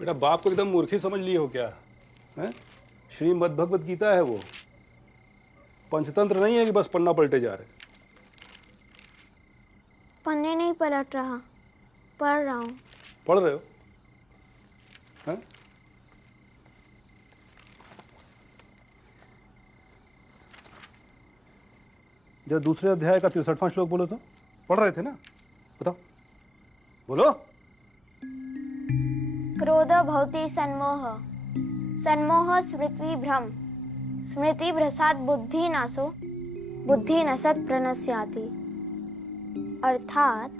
बेटा बाप को एकदम मूर्खी समझ लिए हो क्या है? श्रीमद् भगवत गीता है वो, पंचतंत्र नहीं है कि बस पन्ना पलटे जा रहे। पन्ने नहीं पलट रहा, पढ़ रहा हूँ। पढ़ रहे हो है? जब दूसरे अध्याय का 63वां श्लोक बोलो तो। पढ़ रहे थे ना, बताओ बोलो। क्रोध भवति सन्मोह, सन्मोह स्मृति भ्रम, स्मृति भ्रसात बुद्धि नाशो, बुद्धि नशत प्रणश्याति। अर्थात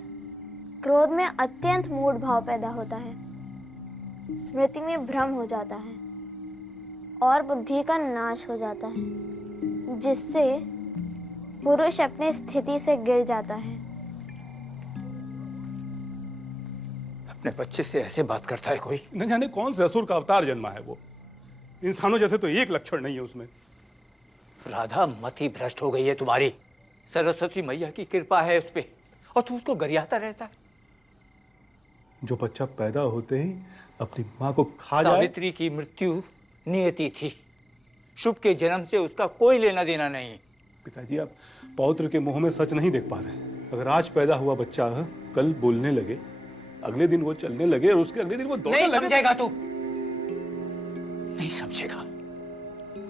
क्रोध में अत्यंत मूढ़ भाव पैदा होता है, स्मृति में भ्रम हो जाता है और बुद्धि का नाश हो जाता है, जिससे पुरुष अपनी स्थिति से गिर जाता है। अपने बच्चे से ऐसे बात करता है कोई? न जाने कौन से असुर का अवतार जन्मा है वो। इंसानों जैसे तो एक लक्षण नहीं है उसमें। राधा मति भ्रष्ट हो गई है तुम्हारी। सरस्वती मैया की कृपा है उस पे और तू उसको गरियाता रहता है। जो बच्चा पैदा होते ही अपनी मां को खा जाए। सावित्री की मृत्यु नियति थी, शुभ के जन्म से उसका कोई लेना देना नहीं। पिताजी आप पौत्र के मुंह में सच नहीं देख पा रहे। अगर आज पैदा हुआ बच्चा कल बोलने लगे, अगले दिन वो चलने लगे और उसके अगले दिन वो दौड़ने लगे। नहीं समझेगा तू, नहीं समझेगा।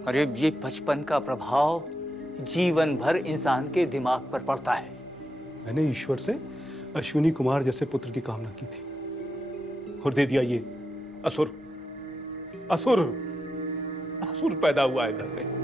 अरे ये बचपन का प्रभाव जीवन भर इंसान के दिमाग पर पड़ता है। मैंने ईश्वर से अश्विनी कुमार जैसे पुत्र की कामना की थी और दे दिया ये असुर। असुर असुर पैदा हुआ है घर में।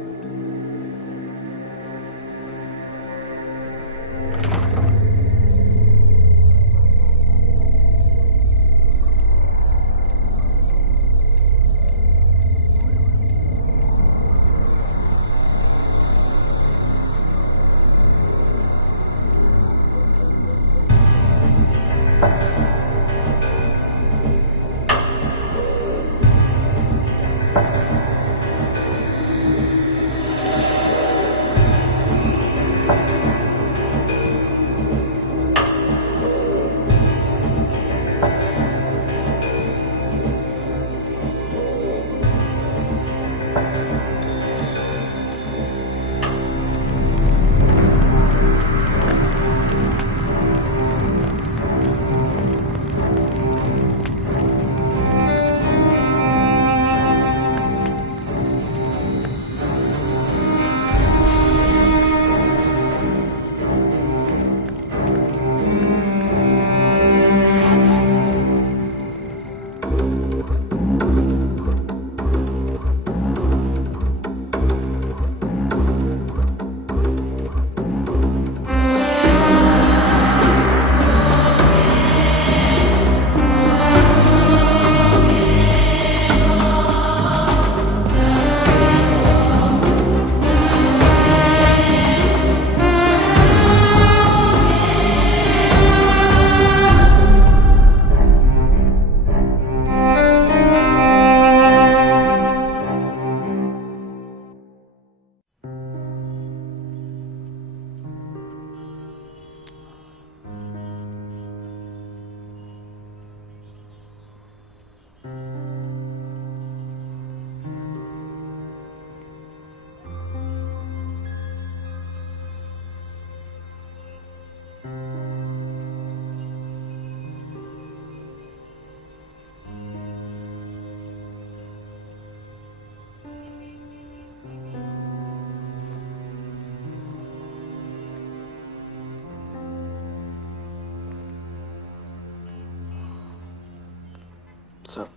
सर,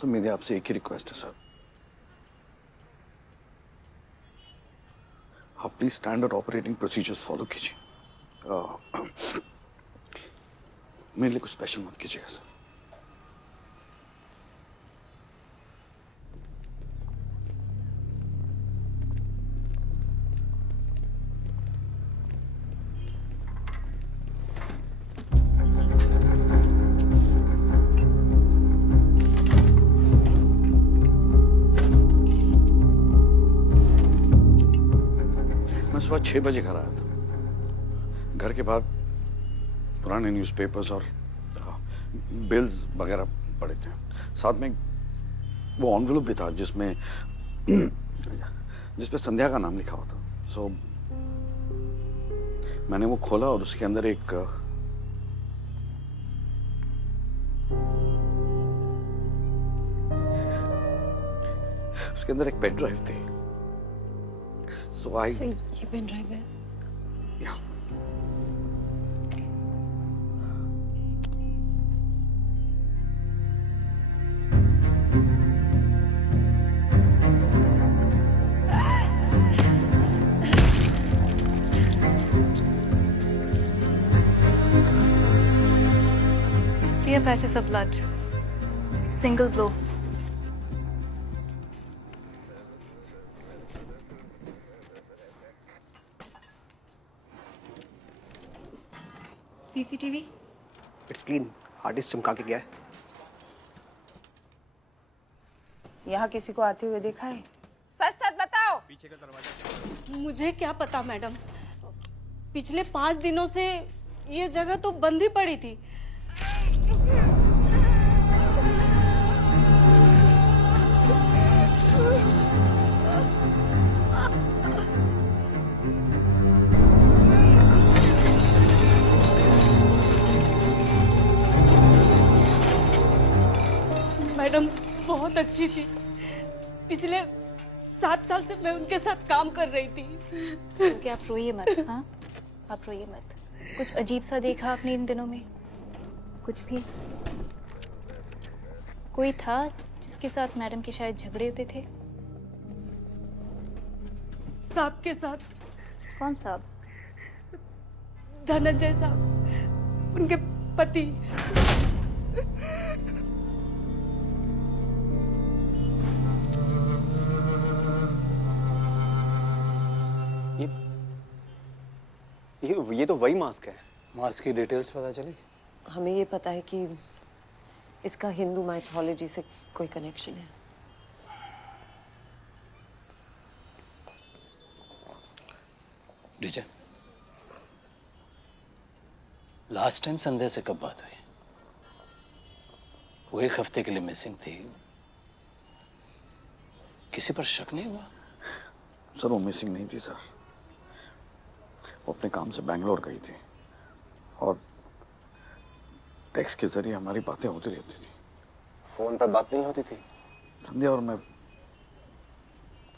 तो मेरी आपसे एक ही रिक्वेस्ट है सर, आप please standard operating procedures follow कीजिए। मेरे लिए कुछ स्पेशल मत कीजिएगा सर। सुबह 6 बजे घर आया था। घर के बाद पुराने न्यूज़पेपर्स और बिल्स वगैरह पड़े थे, साथ में वो एनवेलप भी था जिसमें संध्या का नाम लिखा हुआ था। सो मैंने वो खोला और उसके अंदर एक पेन ड्राइव थी। सो ये पेन ड्राइव है? या Clear patches of blood. Single blow. CCTV? It's clean. Artist चमका के गया है। यहाँ किसी को आते हुए देखा है? सच सच बताओ। पीछे का दरवाजा। मुझे क्या पता मैडम, पिछले 5 दिनों से ये जगह तो बंद ही पड़ी थी। मैडम बहुत अच्छी थी। पिछले 7 साल से मैं उनके साथ काम कर रही थी। क्योंकि आप रोइए मत। हाँ, आप रोइए मत। कुछ अजीब सा देखा आपने इन दिनों में? कुछ भी? कोई था जिसके साथ मैडम के शायद झगड़े होते थे? साहब के साथ। कौन साहब? धनंजय साहब, उनके पति। ये तो वही मास्क है। मास्क की डिटेल्स पता चली? हमें ये पता है कि इसका हिंदू माइथोलॉजी से कोई कनेक्शन है। डीजे, लास्ट टाइम संध्या से कब बात हुई? वो 1 हफ्ते के लिए मिसिंग थी। किसी पर शक नहीं हुआ? सर वो मिसिंग नहीं थी सर, वो अपने काम से बैंगलोर गई थी और टेक्स्ट के जरिए हमारी बातें होती रहती थी। फोन पर बात नहीं होती थी? संध्या और मैं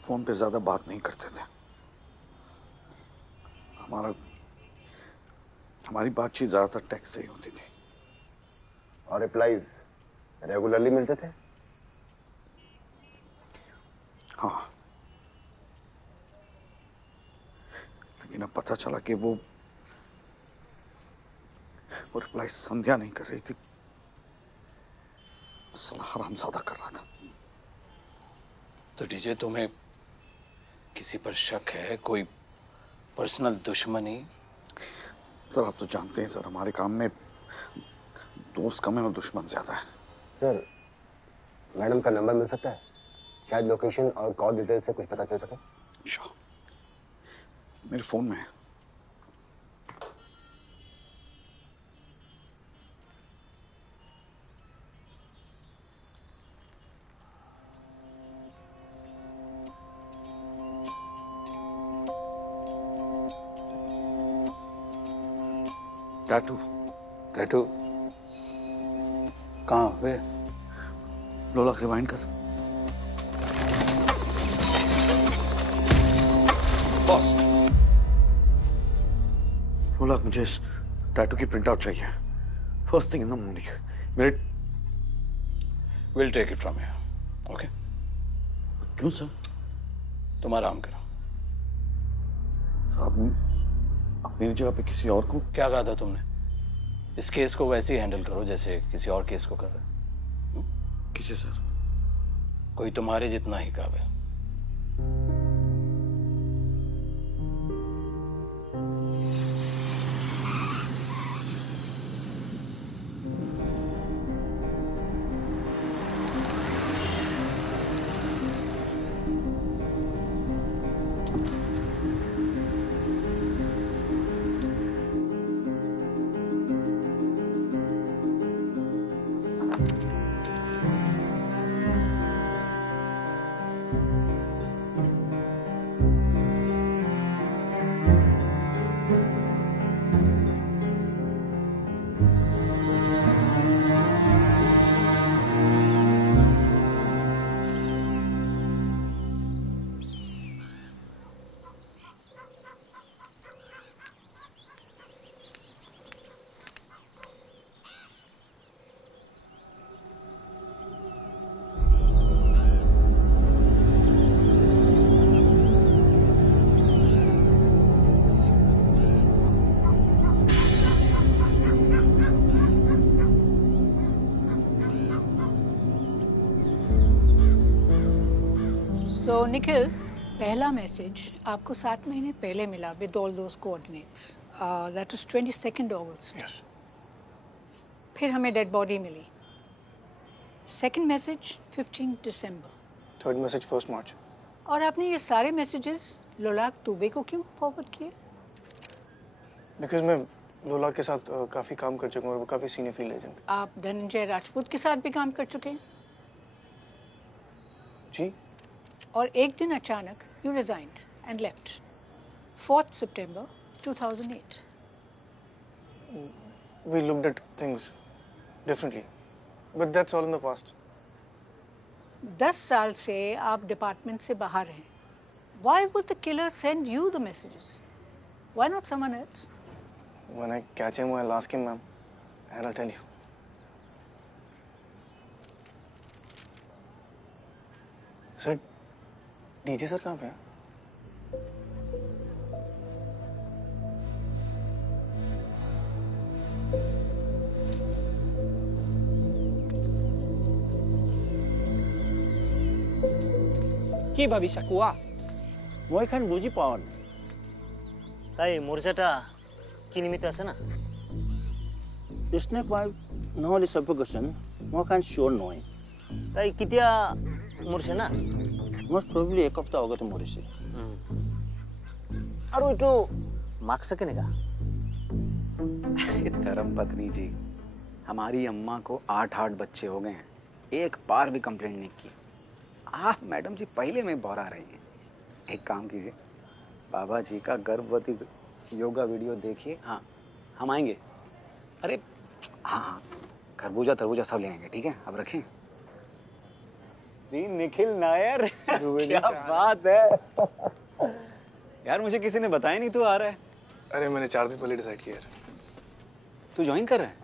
फोन पे ज्यादा बात नहीं करते थे। हमारी बातचीत ज्यादातर टेक्स्ट से ही होती थी। और रिप्लाईज रेगुलरली मिलते थे? हाँ, लेकिन अब पता चला कि वो रिप्लाई संध्या नहीं कर रही थी, साला हरामजादा कर रहा था। तो डीजे, तुम्हें किसी पर शक है? कोई पर्सनल दुश्मनी? सर आप तो जानते हैं सर, हमारे काम में दोस्त कम है और दुश्मन ज्यादा है। सर मैडम का नंबर मिल सकता है? शायद लोकेशन और कॉल डिटेल से कुछ पता चल सके। श्योर, मेरे फोन में है। टैटू। टैटू कहाँ हुए? लोला रिवाइंड कर। बॉस, लोला मुझे इस टैटू की प्रिंट आउट चाहिए, first thing in the morning. मेरे will take it from here. Okay? क्यों सर? तुम आराम करो। साहब अपनी जगह पे किसी और को। क्या कहा था तुमने? इस केस को वैसे ही हैंडल करो जैसे किसी और केस को कर रहे। किसे सर? कोई तुम्हारे जितना ही काबिल। तो निखिल, पहला मैसेज आपको 7 महीने पहले मिला with all those coordinates, that was 22 August. Yes. फिर हमें डेड बॉडी मिली। सेकंड मैसेज 15 दिसंबर। थर्ड मैसेज 1 मार्च। और आपने ये सारे मैसेजेस लोलाक दुबे को क्यों फॉरवर्ड किए? बिकॉज मैं लोलाक के साथ काफी काम कर चुका हूँ और वो काफी सीनियर फील्ड एजेंट। आप धनंजय राजपूत के साथ भी काम कर चुके हैं। जी। और एक दिन अचानक you resigned and left 4th September 2008। We looked at things differently, but that's all in the past. 10 साल से आप डिपार्टमेंट से बाहर हैं। Why would the killer send you the messages? Why not someone else? When I catch him, I'll ask him, ma'am, and I'll tell you. Sir, DJ sir कहाँ पे हैं? কি ভাবিছা কোৱা? মই খান বুজি পাওঁ না। তাই মৰ্যাদা কি নিমিত্ত আছে না? স্নেক পাইপ নহ'লে সাফোকেশন মই খান শিওৰ নহয়। তাই কেতিয়া মৰিছে না? মোষ্ট প্ৰবলি এক সপ্তাহ আগতে মৰিছে। আৰু এইটো মাস্ক কেনেকা? धर्मपत्नी जी, हमारी अम्मा को 8 बच्चे हो गए हैं, एक बार भी कंप्लेंट नहीं की। आप मैडम जी पहले में बौरा रही हैं। एक काम कीजिए, बाबा जी का गर्भवती योगा वीडियो देखिए। हाँ, हम आएंगे। अरे हाँ, खरबूजा तरबूजा सब ले आएंगे, ठीक है? अब रखें। निखिल नायर, क्या बात है यार, मुझे किसी ने बताया नहीं तू आ रहा है। अरे मैंने 4 दिन पहले डिसाइड किया। तू ज्वाइन कर रहा है?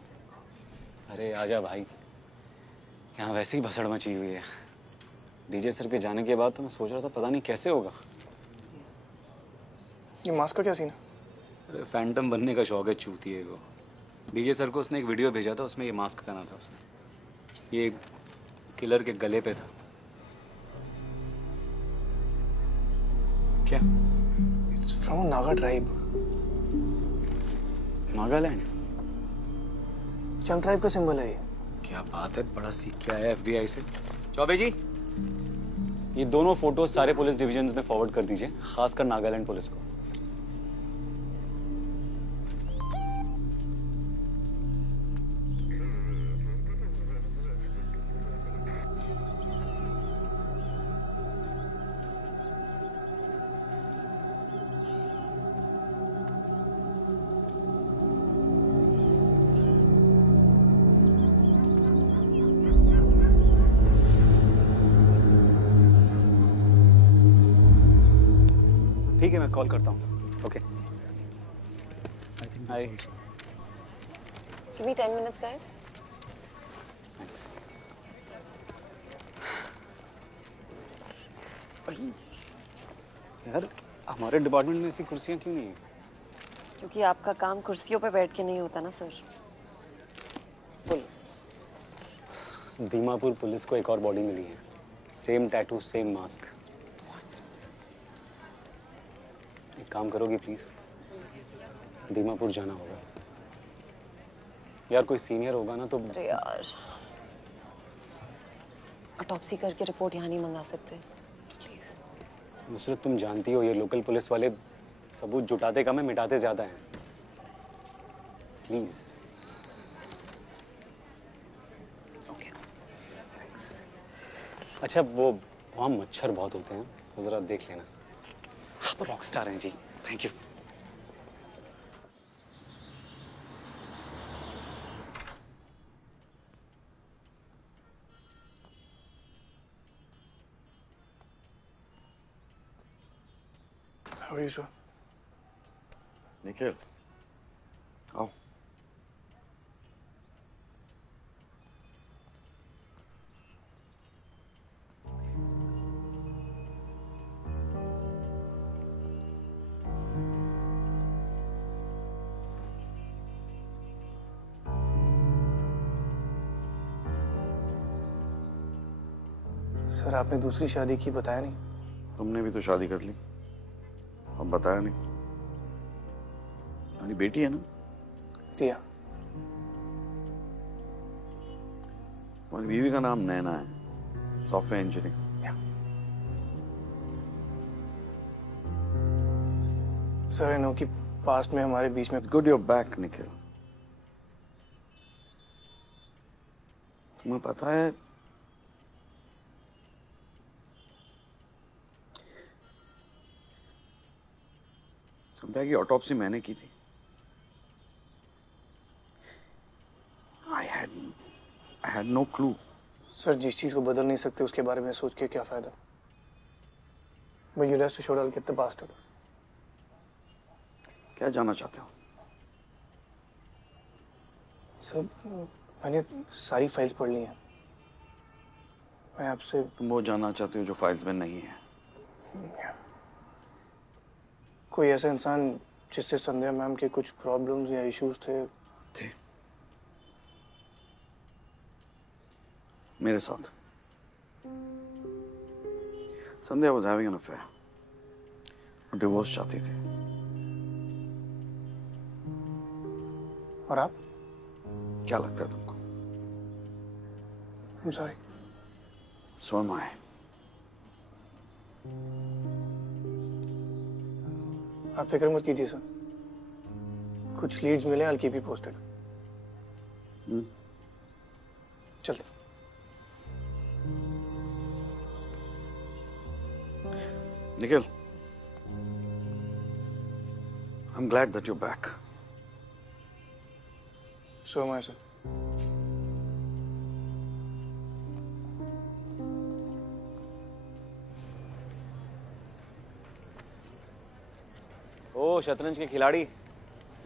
अरे आजा भाई, यहाँ वैसे ही भसड़ मची हुई है। डीजे सर के जाने के बाद तो मैं सोच रहा था पता नहीं कैसे होगा। ये मास्क का क्या सीन है? अरे फैंटम बनने का शौक है चूतिए को। डीजे सर को उसने एक वीडियो भेजा था, उसमें ये मास्क पहना था उसने। ये किलर के गले पे था। क्या? It's from a Naga tribe. Nagaland? चंग ट्राइब का सिंबल है ये। क्या बात है, बड़ा सीख के आया FBI से। चौबे जी, ये दोनों फोटो सारे पुलिस डिविजन्स में फॉरवर्ड कर दीजिए, खासकर नागालैंड पुलिस को। ठीक है, मैं कॉल करता हूँ। ओके। हाय। Give me 10 minutes, guys. Thanks. यार, हमारे डिपार्टमेंट में ऐसी कुर्सियां क्यों नहीं है? क्योंकि आपका काम कुर्सियों पे बैठ के नहीं होता ना सर। बोलिए। दीमापुर पुलिस को एक और बॉडी मिली है, सेम टैटू, सेम मास्क। एक काम करोगी प्लीज? दीमापुर जाना होगा यार, कोई सीनियर होगा ना तो। अरे यार, ऑटोप्सी करके रिपोर्ट यहाँ नहीं मंगा सकते प्लीज। नुसरत, तुम जानती हो ये लोकल पुलिस वाले सबूत जुटाते कम है, मिटाते ज्यादा हैं। प्लीज। Okay, thanks. अच्छा, वो वहां मच्छर बहुत होते हैं तो जरा देख लेना। आप रॉकस्टार हैं ji, thank you. How are you, sir? Nikhil, आओ। सर, आपने दूसरी शादी की बताया नहीं। तुमने भी तो शादी कर ली, अब बताया नहीं। तुम्हारी बेटी है ना? दिया। तुम्हारी बीवी का नाम नैना है, software engineer. Sir I know कि पास्ट में हमारे बीच में। Good your back Nikhil. तुम्हें पता है संध्या की ऑटोप्सी मैंने की थी। I had no clue. Sir जिस चीज को बदल नहीं सकते उसके बारे में सोच के क्या फायदा? But you rest assured I'll get the bastard. क्या जानना चाहते हो? सर मैंने सारी फाइल्स पढ़ ली हैं। मैं आपसे। तुम वो जानना चाहते हो जो फाइल्स में नहीं है? कोई ऐसा इंसान जिससे संध्या मैम के कुछ प्रॉब्लम्स या इश्यूज थे? मेरे साथ। संध्या was having an affair. वो डिवोर्स चाहती थी। और आप? क्या लगता है तुमको? I'm sorry. So am I. आप फिक्र मत कीजिए सर, कुछ लीड्स मिले, I'll keep you posted. चलते। Nikhil, I'm glad that you're back. So am I, sir. ओ शतरंज के खिलाड़ी,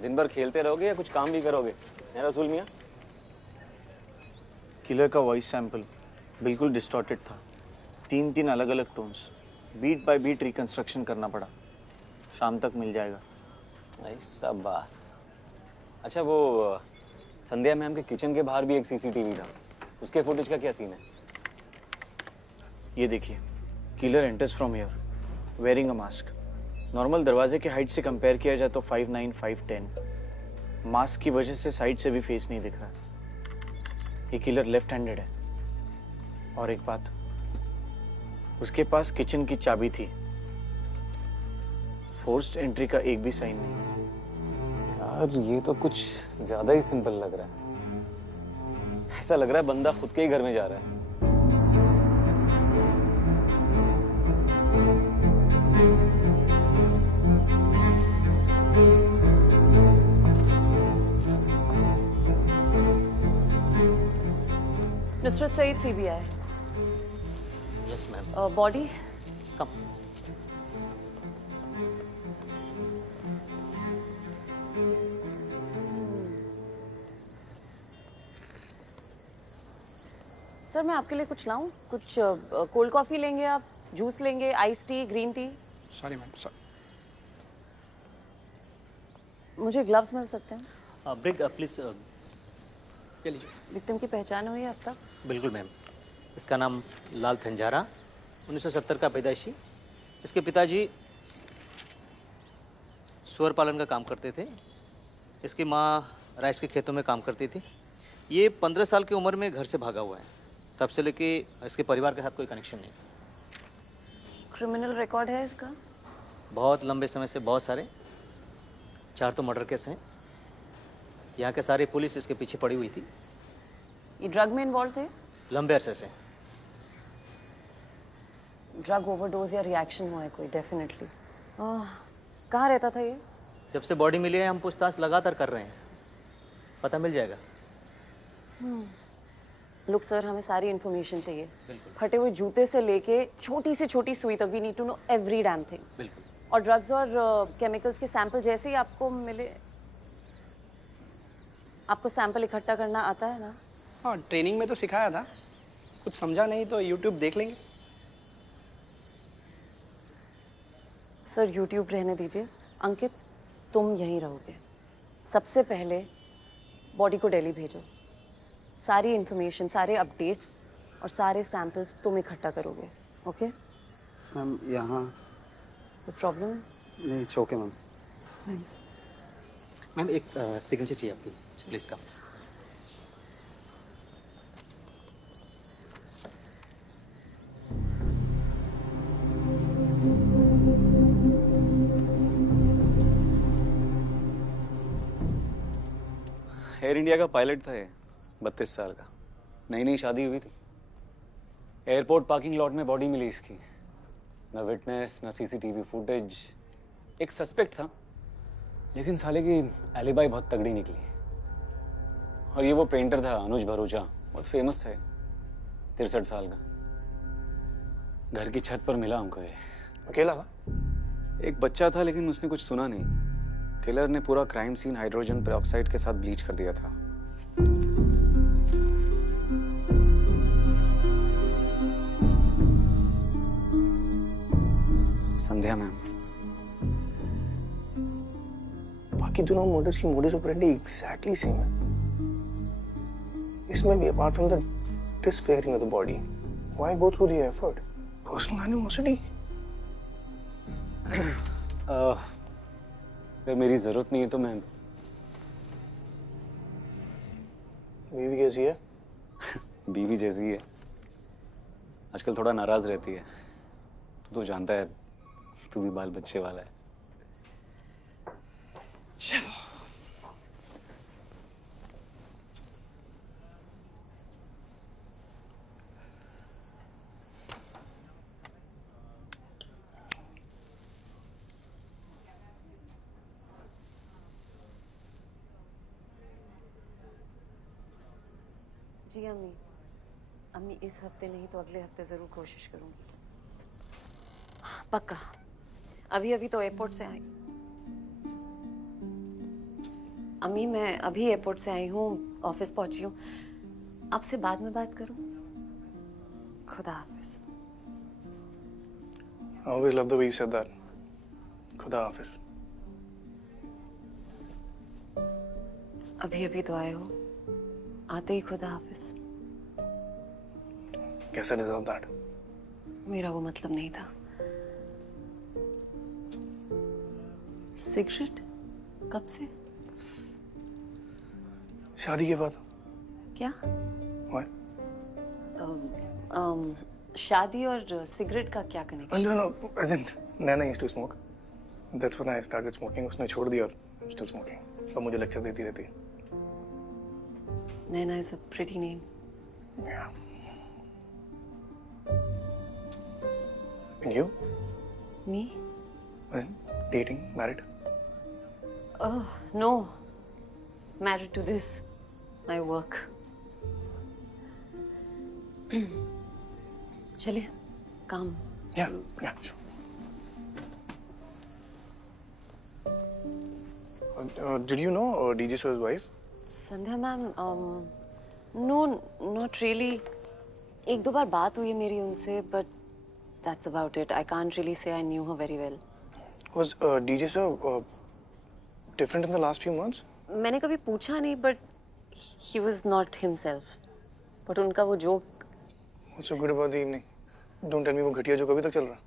दिन भर खेलते रहोगे या कुछ काम भी करोगे? है रसूल मियां? किलर का वॉइस सैंपल बिल्कुल डिस्टॉर्टेड था। 3 अलग अलग tones, beat by beat reconstruction करना पड़ा। शाम तक मिल जाएगा। शाबाश। अच्छा वो संध्या मैम के किचन के बाहर भी एक सीसीटीवी था, उसके फुटेज का क्या सीन है? ये देखिए, killer enters from here wearing a mask. Normal दरवाजे के हाइट से कंपेयर किया जाए तो 5'9", 5'10". मास्क की वजह से साइड से भी फेस नहीं दिख रहा। ये किलर लेफ्ट हैंडेड है। और एक बात, उसके पास किचन की चाबी थी। फोर्स्ड एंट्री का एक भी साइन नहीं। यार ये तो कुछ ज्यादा ही सिंपल लग रहा है। ऐसा लग रहा है बंदा खुद के ही घर में जा रहा है। Nusrat Saeed, CBI. Yes, ma'am. Body? Come. Sir मैं आपके लिए कुछ लाऊं? कुछ कोल्ड कॉफी लेंगे आप? जूस लेंगे? Ice tea, green tea? Sorry ma'am, sorry. मुझे ग्लव्स मिल सकते हैं? ब्रिग प्लीज। ये लीजिए। विक्टिम की पहचान हुई है अब तक? बिल्कुल मैम। इसका नाम लाल थंजारा, 1970 का पैदाइशी। इसके पिताजी सुअर पालन का काम करते थे। इसकी माँ राइस के खेतों में काम करती थी। ये 15 साल की उम्र में घर से भागा हुआ है। तब से लेके इसके परिवार के साथ कोई कनेक्शन नहीं। क्रिमिनल रिकॉर्ड है इसका? बहुत लंबे समय से बहुत सारे, 4 तो मर्डर केस हैं। यहाँ के सारी पुलिस इसके पीछे पड़ी हुई थी। ये ड्रग में इन्वॉल्व थे? लंबे अरसे से। ड्रग ओवरडोज या रिएक्शन हुआ है कोई? डेफिनेटली। कहाँ रहता था ये? जब से बॉडी मिली है हम पूछताछ लगातार कर रहे हैं, पता मिल जाएगा। लुक सर, हमें सारी इंफॉर्मेशन चाहिए। बिल्कुल। फटे हुए जूते से लेके छोटी से छोटी सुई तक। We need to know every damn thing. बिल्कुल। और ड्रग्स और केमिकल्स के सैंपल जैसे ही आपको मिले। आपको सैंपल इकट्ठा करना आता है ना? हाँ, ट्रेनिंग में तो सिखाया था। कुछ समझा नहीं तो यूट्यूब देख लेंगे। सर यूट्यूब रहने दीजिए। अंकित, तुम यहीं रहोगे। सबसे पहले बॉडी को दिल्ली भेजो। सारी इंफॉर्मेशन, सारे अपडेट्स और सारे सैंपल्स तुम इकट्ठा करोगे। ओके? मैम यहाँ कोई प्रॉब्लम? नहीं, चौके मैम। थैंक्स। मैम एक सिग्नेचर चाहिए आपकी, प्लीज कम। एयर इंडिया का पायलट था ये, 32 साल का। नई नई शादी हुई थी। एयरपोर्ट पार्किंग लॉट में बॉडी मिली इसकी। ना विटनेस, ना सीसीटीवी फुटेज। एक सस्पेक्ट था, लेकिन साले की एलिबाई बहुत तगड़ी निकली। और ये वो पेंटर था अनुज भरूचा, बहुत फेमस है, 63 साल का। घर की छत पर मिला हमको ये। अकेला था? एक बच्चा था, लेकिन उसने कुछ सुना नहीं। किलर ने पूरा क्राइम सीन हाइड्रोजन पेरोक्साइड के साथ ब्लीच कर दिया था। संध्या मैम। बाकी दोनों मर्डर्स की मोडिस ऑपरेंडी एग्जैक्टली सेम है। इसमें भी apart from the disfiguring of the body, why go through the effort? Personal animosity? अगर मेरी जरूरत नहीं है तो मैं। बीवी कैसी है? बीवी जैसी है। आजकल थोड़ा नाराज रहती है। तू तो जानता है, तू भी बाल बच्चे वाला है। चलो। जी अम्मी, अम्मी इस हफ्ते नहीं तो अगले हफ्ते जरूर कोशिश करूंगी, पक्का। अभी अभी तो एयरपोर्ट से आई। अम्मी मैं अभी एयरपोर्ट से आई हूँ, ऑफिस पहुंची हूँ। आपसे बाद में बात करूं? खुदा हाफिज। I always love the way you said that. खुदा हाफिज। अभी अभी तो आए हो, आते ही खुदा हाफिज। कैसा डिजर्व दैट? मेरा वो मतलब नहीं था। सिगरेट? कब से? शादी के बाद। क्या? What? शादी और सिगरेट का क्या connection? No, as in, Naina used to smoke. That's when I started smoking. उसने छोड़ दिया और I'm still smoking. तो मुझे लेक्चर देती रहती है। Naina is a pretty name. Yeah. And you? Me? Dating, married? Oh, no. Married to this. My work. चलिए, काम। Yeah, sure. Did you know DJ Sir's wife? Sandhya ma'am, no, not really. एक दो बार बात हुई है मेरी उनसे, but that's about it. I can't really say I knew her very well. Was DJ Sir different in the last few months? मैंने कभी पूछा नहीं, but he was not himself. But उनका वो joke. What's so good about the evening? Don't tell me वो घटिया जो कभी तक चल रहा।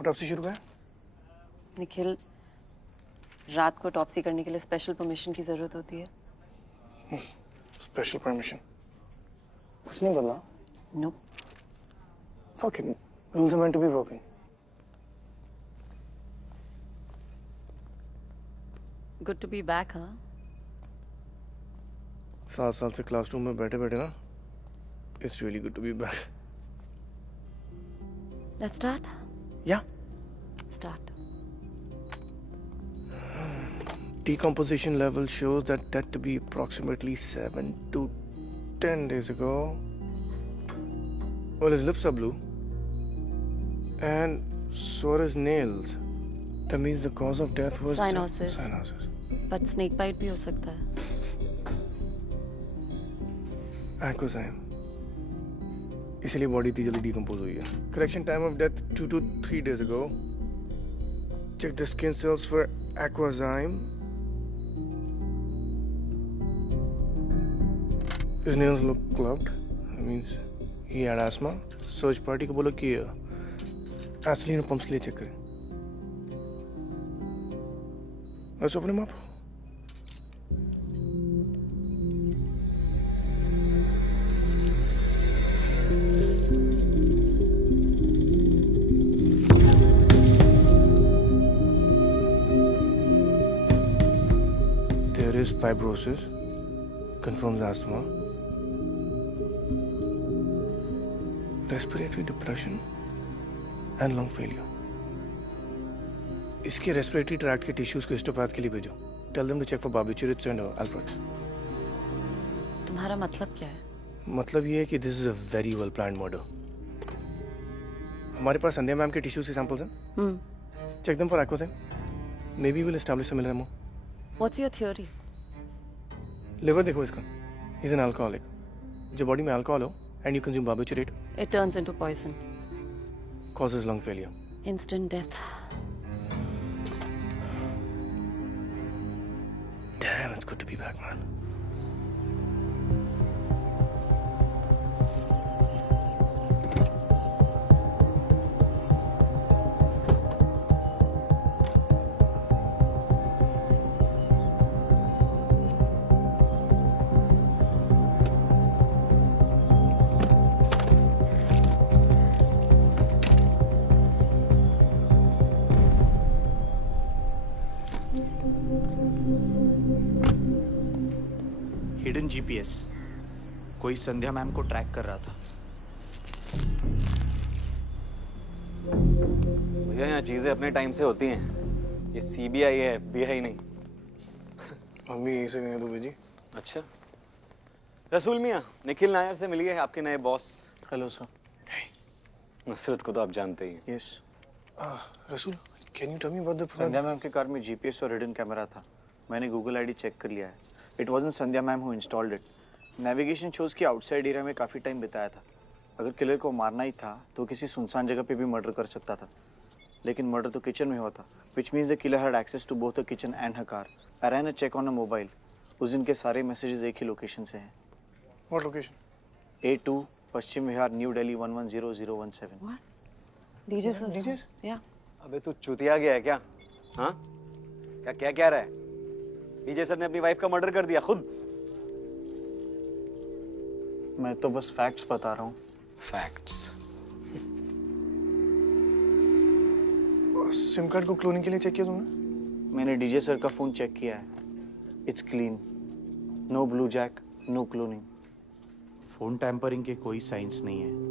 ऑटोप्सी शुरू है? निखिल, रात को ऑटोप्सी करने के लिए स्पेशल परमिशन की जरूरत होती है। Special permission? कुछ नहीं बदला? No. Fuck it. Rules are meant to be broken. Good to be back, huh? 7 साल से क्लासरूम में बैठे बैठे ना, It's really good to be back. Let's start. Yeah. Start. Decomposition level shows that to be approximately 7 to 10 days ago. Well, his lips are blue. And so are his nails. That means the cause of death was Cyanosis. Cyanosis. But snake bite भी हो सकता है. Aquazyme. इसलिए body इतनी जल्दी decompose हुई है. Correction time of death 2 to 3 days ago. Check the skin cells for aquazyme. His nails look clubbed. That means he had asthma. Search party को बोलो कि एसिलिन पंप्स के लिए चेक करें. Let's open him up. There is fibrosis, confirms asthma, respiratory depression and lung failure. इसके respiratory tract के tissues को histopath के लिए भेजो. Tell them to check for barbiturates and alprax. तुम्हारा मतलब क्या है? मतलब ये है कि this is a very well planned murder. हमारे पास संध्या मैम के टिश्यूज के सैंपल्स हैं. Check them for aquazyme. Maybe will establish similar MO. What's your theory? Liver देखो इसका. He is an alcoholic. जब बॉडी में अल्कोहल हो and you consume barbiturate, it turns into poison. Causes lung failure. Instant death. Damn, it's good to be back, man. Hidden GPS कोई Sandhya ma'am को track कर रहा था. भैया यहाँ चीजें अपने टाइम से होती हैं. ये सीबीआई है, एफबीआई नहीं. हम भी यहीं से गए दुबे जी. अच्छा. रसूल मियाँ, निखिल नायर से मिलिए, आपके नए बॉस. Hello sir. नुसरत को तो आप जानते ही हैं. Yes. Rasool, can you tell me about the Sandhya ma'am के कार में जीपीएस और हिडन कैमरा था. मैंने गूगल आईडी चेक कर लिया है. It wasn't Sandhya ma'am who installed it. Navigation shows की आउटसाइड एरिया में काफी टाइम बिताया था. अगर किलर को मारना ही था तो किसी सुनसान जगह पे भी मर्डर कर सकता था. लेकिन मर्डर तो किचन में हुआ था, which means the killer had access to both the kitchen and her car. I ran a check on her mobile. उस दिन के सारे मैसेजेस एक ही लोकेशन से हैं. What location? A2 Paschim Vihar, new Delhi 110017. What? DJ sir. DJ? Yeah. अबे तू चुतिया गया है क्या? हाँ? क्या कह रहा है? डीजे सर ने अपनी वाइफ का मर्डर कर दिया खुद. मैं तो बस फैक्ट्स बता रहा हूँ. फैक्ट्स? सिम कार्ड को क्लोनिंग के लिए चेक किया तुमने? मैंने डीजे सर का फोन चेक किया है. It's clean. No blue jack, no cloning. Phone tampering के कोई साइंस नहीं है.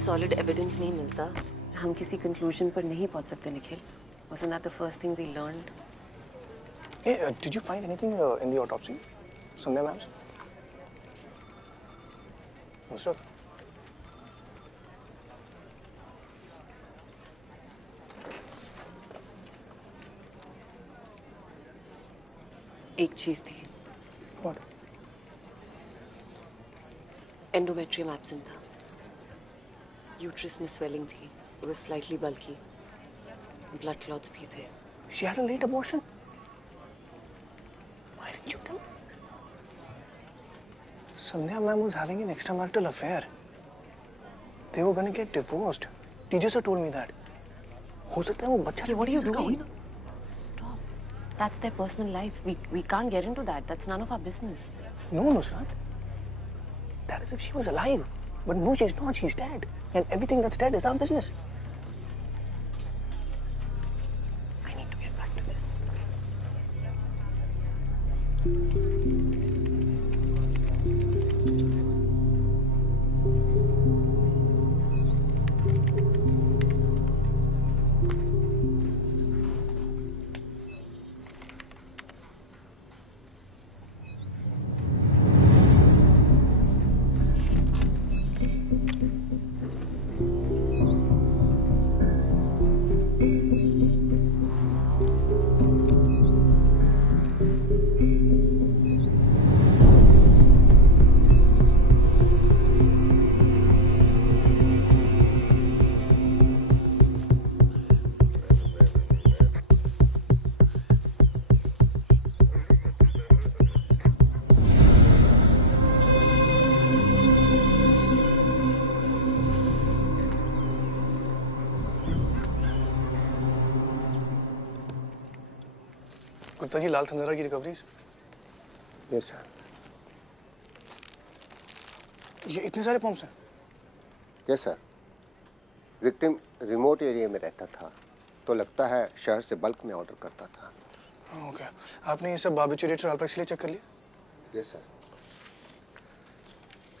सॉलिड एविडेंस नहीं मिलता, हम किसी कंक्लूजन पर नहीं पहुंच सकते Nikhil. Wasn't that the first thing we learned? Hey, did you find anything in the autopsy? Sandhya ma'am's? Nusrat? एक चीज थी. What? एंडोमेट्रियम एब्सेंट था. यूट्रस में स्वेलिंग थी. It was slightly bulky. Blood clots भी थे. She had a late abortion. Why didn't you tell me? Sandhya ma'am was having an extramarital affair. They were going to get divorced. Teacher sir told me that. हो सकता है वो बच्चा। What are you doing? Stop. That's their personal life. We can't get into that. That's none of our business. No, Nusrat. That is if she was alive. But no, she's not. She's dead. And everything that's dead is our business. I need to get back to this. Gupta ji, लाल थंजारा की recoveries? Yes sir. ये इतने सारे pumps हैं? Yes sir. Victim remote area में रहता था, तो लगता है शहर से बल्क में ऑर्डर करता था। ओके। आपने ये सब बार्बिचुरेट और अल्पेक्स के लिए चेक कर लिया? Yes sir.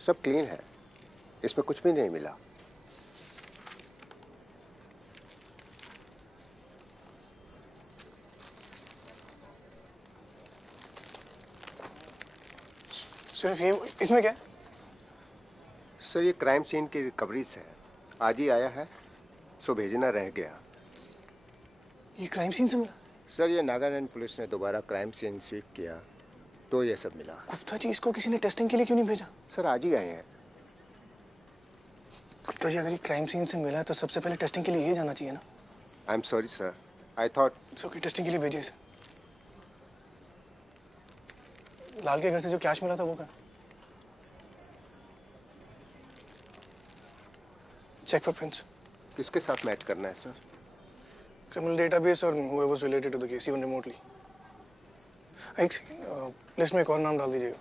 सब क्लीन है, इसमें कुछ भी नहीं मिला। सिर्फ ये? इसमें क्या है? सर ये क्राइम सीन की रिकवरीज है, आज ही आया है, सो भेजना रह गया। ये क्राइम सीन से मिला? सर ये नागालैंड पुलिस ने दोबारा क्राइम सीन स्वीप किया तो ये सब मिला। गुप्ता जी, इसको किसी ने टेस्टिंग के लिए क्यों नहीं भेजा? सर आज ही आए हैं। गुप्ता जी, अगर ये क्राइम सीन से मिला है तो सबसे पहले टेस्टिंग के लिए ये जाना चाहिए ना? I am sorry sir, I thought. It's okay, testing के लिए भेजिए इसे। लाल के घर से जो कैश मिला था वो कहाँ? Check for prints. किसके साथ मैच करना है सर? क्रिमिनल डेटाबेस और whoever was related to the case, even remotely. एक लिस्ट में एक और नाम डाल दीजिएगा।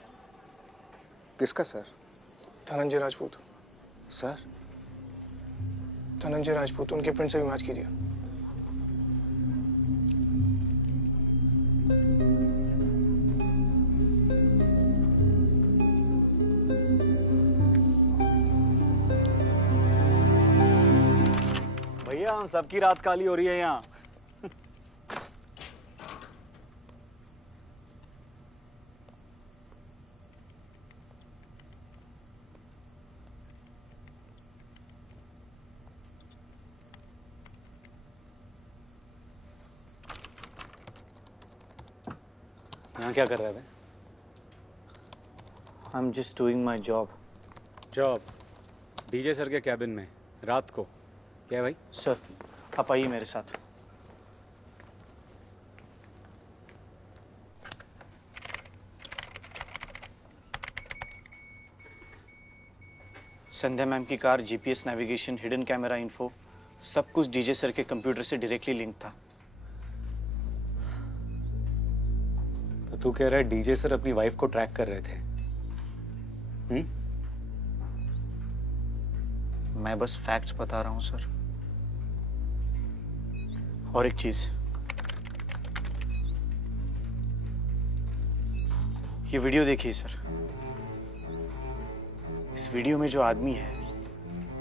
किसका सर? धनंजय राजपूत। सर? धनंजय राजपूत, उनके प्रिंट से भी मैच कीजिए। हम सबकी रात काली हो रही है यहाँ। यहाँ क्या कर रहे थे? I'm just doing my job. Job? DJ sir के कैबिन में रात को? क्या भाई? सर आप आइए मेरे साथ। संध्या मैम की car, GPS navigation, hidden camera info, सब कुछ डीजे सर के कंप्यूटर से डायरेक्टली लिंक था। तो तू कह रहा है डीजे सर अपनी वाइफ को ट्रैक कर रहे थे? मैं बस फैक्ट्स बता रहा हूं सर। और एक चीज, ये वीडियो देखिए सर। इस वीडियो में जो आदमी है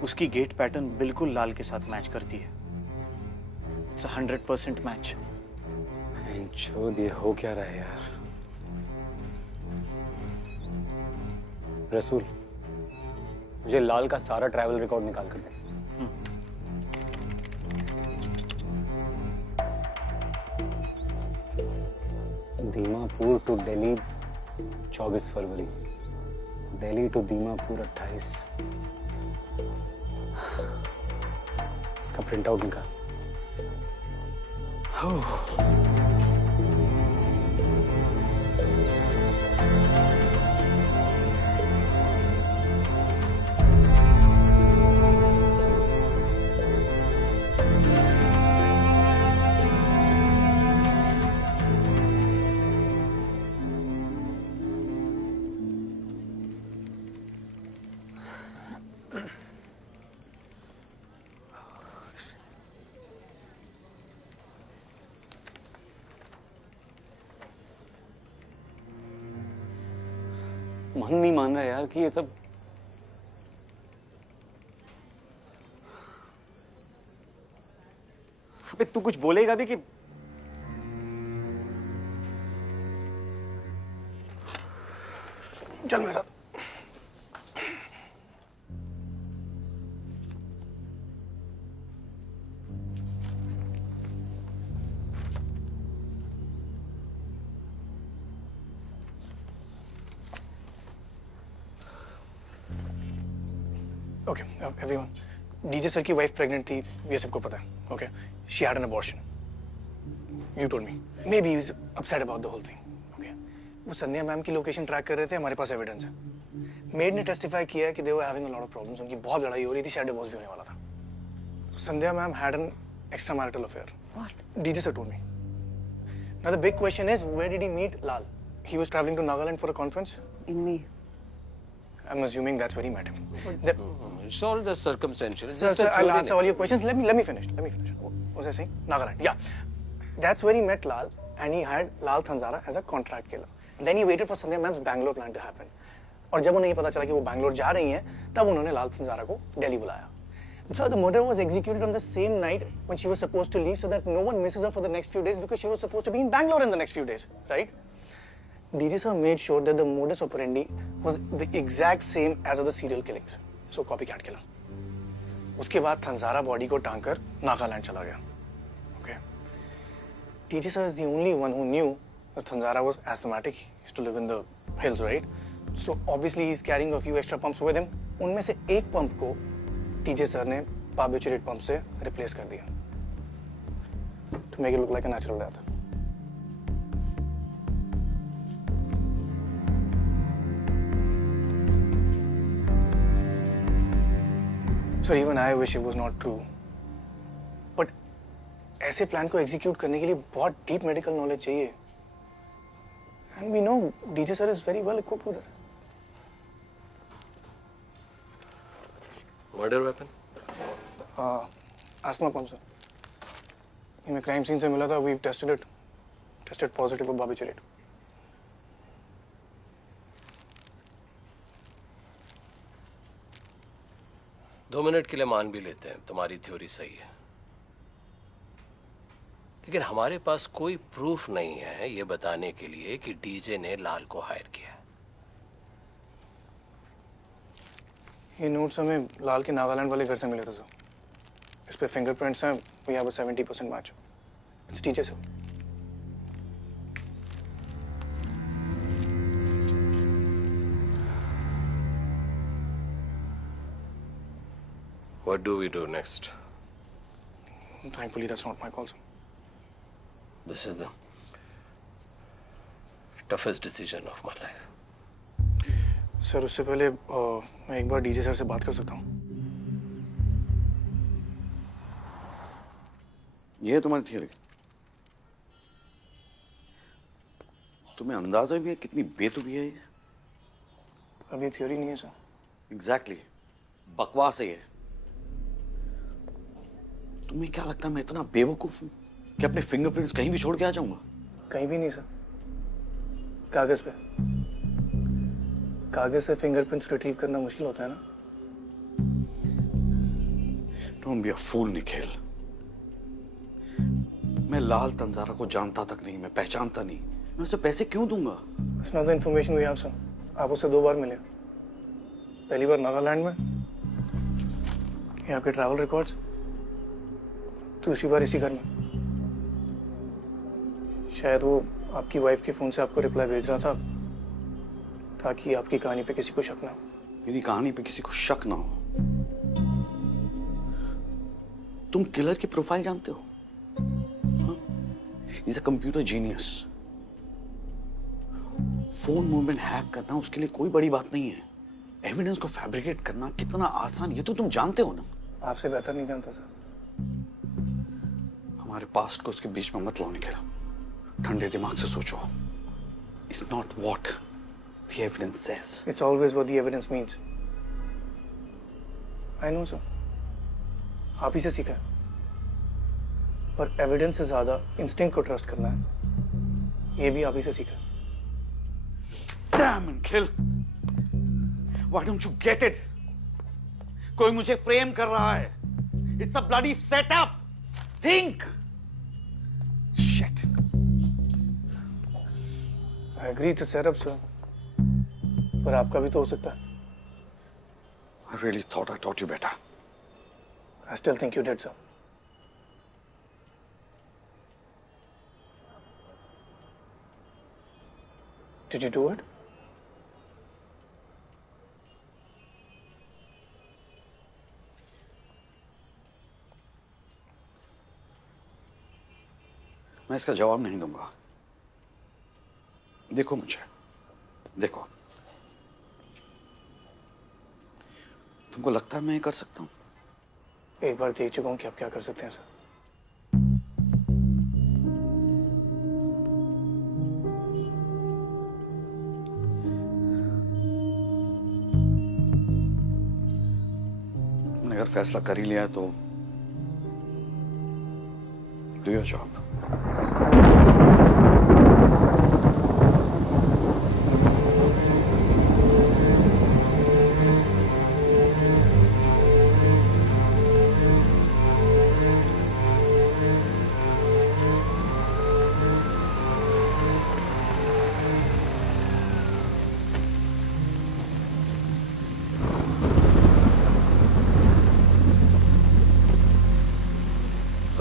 उसकी गेट पैटर्न बिल्कुल लाल के साथ मैच करती है। It's 100% match. छोड़ ये हो क्या रहा है यार? रसूल, मुझे लाल का सारा ट्रैवल रिकॉर्ड निकाल कर दे। दीमापुर टू दिल्ली 24 फरवरी, दिल्ली टू दीमापुर 28। इसका प्रिंट आउट निकाल। मन नहीं मान रहा यार कि ये सब अबे तू कुछ बोलेगा भी कि चल मेरे साथ। ओके एवरीवन, डीजे सर की वाइफ प्रेग्नेंट थी, ये सबको पता है। Okay, she had an abortion. You told me, maybe he is upset about the whole thing. Okay, वो संध्या मैम की लोकेशन ट्रैक कर रहे थे, हमारे पास एविडेंस है। मेड ने टेस्टिफाई किया है कि they were having a lot of problems, उनकी बहुत लड़ाई हो रही थी, शायद डिवोर्स भी होने वाला था। Sandhya ma'am had an extra marital affair. What? DJ sir told me. Now the big question is, where did he meet Lal? He was traveling to Nagaland for a conference? In May. I'm assuming that's where he met him. It's all the circumstantial. Sir, I'll answer all your questions. Let me finish. What was I saying? Nagaland. Yeah. That's where he met Lal, and he had Lal Thanzara as a contract killer. And then he waited for Sandhya ma'am's Bangalore plan to happen. और जब उन्हें ये पता चला कि वो बैंगलोर जा रही हैं, तब उन्होंने लाल तंजारा को दिल्ली बुलाया. So the murder was executed on the same night when she was supposed to leave, so that no one misses her for the next few days, because she was supposed to be in Bangalore in the next few days, right? DJ sir made sure that the modus operandi was the exact same as other serial killings. So copycat killer. उसके बाद थंजारा body को टांग कर नागालैंड चला गया. Okay. DJ sir is the only one who knew that Thanzara was asthmatic. He used to live in the hills, right? So obviously he's carrying a few extra pumps with him. उनमें से एक pump को DJ sir ने barbiturate pump से replace कर दिया. To make it look like a natural death. So even I wish it was not true. But ऐसे plan को एग्जीक्यूट करने के लिए बहुत डीप मेडिकल नॉलेज चाहिए. And we know DJ sir is very well equipped with it. Murder weapon? Asthma pump sir. हमें crime scene से मिला था. We've tested it. Tested positive for barbiturate. दो मिनट के लिए मान भी लेते हैं तुम्हारी थ्योरी सही है, लेकिन हमारे पास कोई प्रूफ नहीं है ये बताने के लिए कि डीजे ने लाल को हायर किया. ये नोट्स हमें लाल के नागालैंड वाले घर से मिले थे सर. इस पे फिंगरप्रिंट्स हैं. We have a 70% match. It's DJ sir. What do we do next? Thankfully, that's not my call, sir. This is the toughest decision of my life. Sir, उससे पहले मैं एक बार डीजे सर से बात कर सकता हूँ? ये है तुम्हारी थियरी. तुम्हें अंदाजा भी है कितनी बेतुकी है ये? अब ये थियरी नहीं है सर. एग्जैक्टली. बकवास है ये. तुम्हें क्या लगता है मैं इतना बेवकूफ हूं कि अपने फिंगरप्रिंट्स कहीं भी छोड़ के आ जाऊंगा? कहीं भी नहीं सर. कागज पे. कागज से फिंगरप्रिंट्स रिट्रीव करना मुश्किल होता है ना. डोंट बी अ फूल निखिल. मैं लाल तंजारा को जानता तक नहीं, मैं पहचानता नहीं. मैं उसे पैसे क्यों दूंगा? It's not the information we have, sir. आप उससे 2 बार मिले. पहली बार नागालैंड में. ये आपके ट्रैवल रिकॉर्ड्स. दूसरी बार इसी घर में. शायद वो आपकी वाइफ के फोन से आपको रिप्लाई भेज रहा था ताकि आपकी कहानी पे किसी को शक ना हो. मेरी कहानी पे किसी को शक ना हो. तुम किलर की प्रोफाइल जानते हो? Is a computer genius. Phone movement hack करना उसके लिए कोई बड़ी बात नहीं है. एविडेंस को फैब्रिकेट करना कितना आसान, ये तो तुम जानते हो ना. आपसे बेहतर नहीं जानता सर. हमारे पास्ट को उसके बीच में मत लाओ निखिल. ठंडे दिमाग से सोचो. It's not what the evidence says. It's always what the evidence means. I know sir. आप ही से सीखा है. पर एविडेंस से ज्यादा इंस्टिंक्ट को ट्रस्ट करना है, ये भी आप ही से सीखा है. Damn, Nikhil. Why don't you get it? कोई मुझे फ्रेम कर रहा है. It's a bloody setup. Think. Shit. I agree it's a setup, sir. पर आपका भी तो हो सकता है. I really thought I taught you better. I still think you did, sir. Did you do it? मैं इसका जवाब नहीं दूंगा. देखो मुझे, देखो. तुमको लगता है मैं ये कर सकता हूं? एक बार देख चुका हूं कि आप क्या कर सकते हैं, सर. तुमने अगर फैसला कर ही लिया है तो do your job.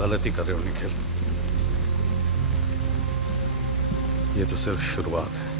गलती कर रहे हो निखिल. ये तो सिर्फ शुरुआत है.